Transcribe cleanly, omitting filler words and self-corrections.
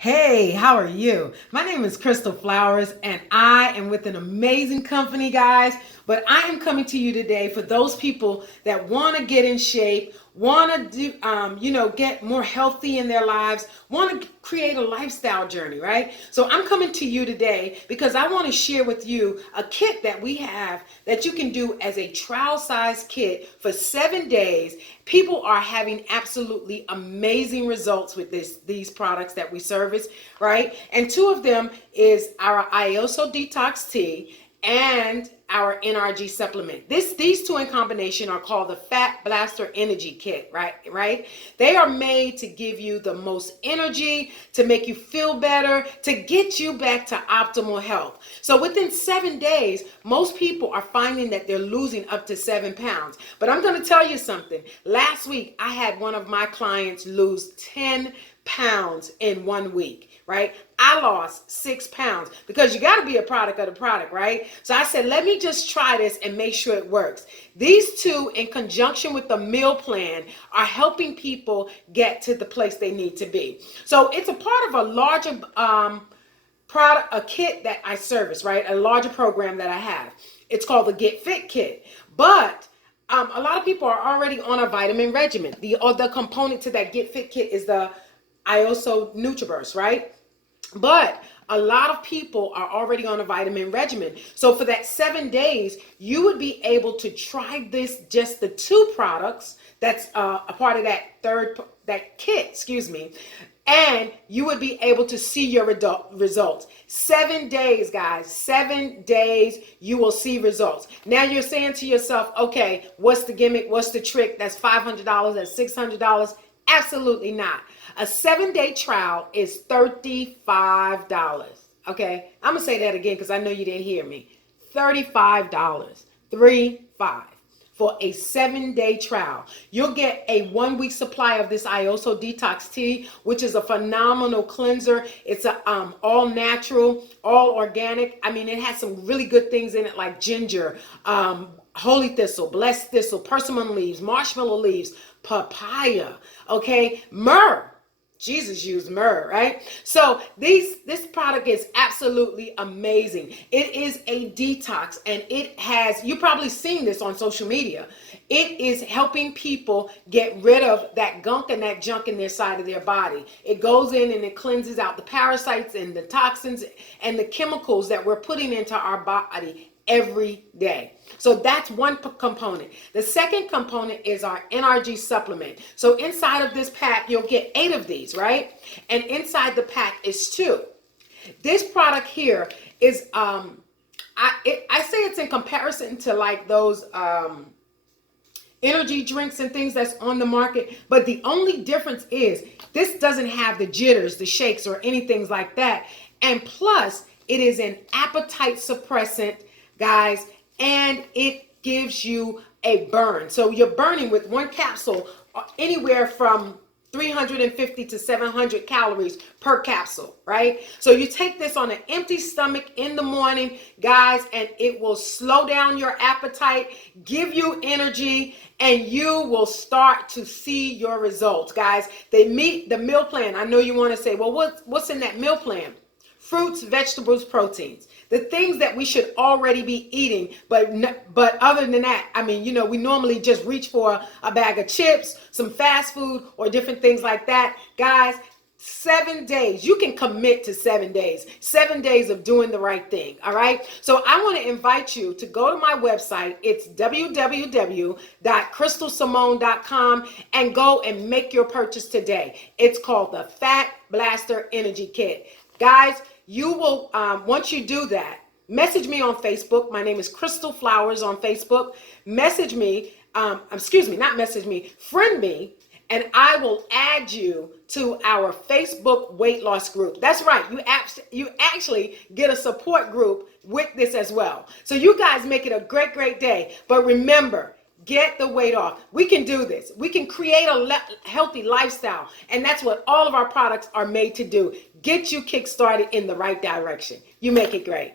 Hey, how are you? My name is Crystal Flowers, and I am with an amazing company, guys. But I am coming to you today for those people that want to get in shape, want to get more healthy in their lives, want to create a lifestyle journey, right? So I'm coming to you today because I want to share with you a kit that we have that you can do as a trial size kit for 7 days. People are having absolutely amazing results with these products that we service, right? And two of them is our IOSO Detox Tea and our NRG supplement. These two in combination are called the Fat Blaster Energy Kit, right? They are made to give you the most energy, to make you feel better, to get you back to optimal health. So within 7 days, most people are finding that they're losing up to 7 pounds. But I'm going to tell you something. Last week, I had one of my clients lose 10 pounds in 1 week, right? I lost 6 pounds because you got to be a product of the product, right? So I said, let me just try this and make sure it works. These two, in conjunction with the meal plan, are helping people get to the place they need to be. So it's a part of a larger product, a kit that I service, right? A larger program that I have. It's called the Get Fit Kit. But a lot of people are already on a vitamin regimen. The component to that Get Fit Kit is the IOSO Nutriburst, right? But a lot of people are already on a vitamin regimen. So for that 7 days, you would be able to try just the two products that's a part of that kit, excuse me. And you would be able to see your results. 7 days, guys, 7 days, you will see results. Now you're saying to yourself, okay, what's the gimmick? What's the trick? That's $500, that's $600. Absolutely not. A 7-day trial is $35. Okay, I'm gonna say that again because I know you didn't hear me. $35, 35 for a 7-day trial. You'll get a 1-week supply of this IOSO Detox Tea, which is a phenomenal cleanser. It's a all natural, all organic. I mean, it has some really good things in it like ginger, holy thistle, blessed thistle, persimmon leaves, marshmallow leaves, papaya, okay, myrrh. Jesus used myrrh, right? So this product is absolutely amazing. It is a detox, and it has, you probably seen this on social media. It is helping people get rid of that gunk and that junk in their side of their body. It goes in and it cleanses out the parasites and the toxins and the chemicals that we're putting into our body every day. So that's one component. The second component is our NRG supplement. So inside of this pack, you'll get 8 of these, right? And inside the pack is 2. This product here is, I say it's in comparison to like those energy drinks and things that's on the market. But the only difference is this doesn't have the jitters, the shakes, or anything like that. And plus, it is an appetite suppressant, guys, and it gives you a burn. So you're burning with one capsule anywhere from 350 to 700 calories per capsule, right? So you take this on an empty stomach in the morning, guys, and it will slow down your appetite, give you energy, and you will start to see your results, guys. They meet the meal plan. I know you want to say, well, what's in that meal plan? Fruits, vegetables, proteins, the things that we should already be eating. But other than that, I mean, we normally just reach for a bag of chips, some fast food, or different things like that. Guys, 7 days, you can commit to 7 days, 7 days of doing the right thing. All right. So I want to invite you to go to my website. It's www.crystalsimone.com and go and make your purchase today. It's called the Fat Blaster Energy Kit. Guys, you will, once you do that, message me on Facebook. My name is Crystal Flowers on Facebook. Message me, not message me, friend me, and I will add you to our Facebook weight loss group. That's right. You actually get a support group with this as well. So you guys make it a great, great day. But remember, get the weight off. We can do this. We can create a healthy lifestyle. And that's what all of our products are made to do. Get you kick-started in the right direction. You make it great.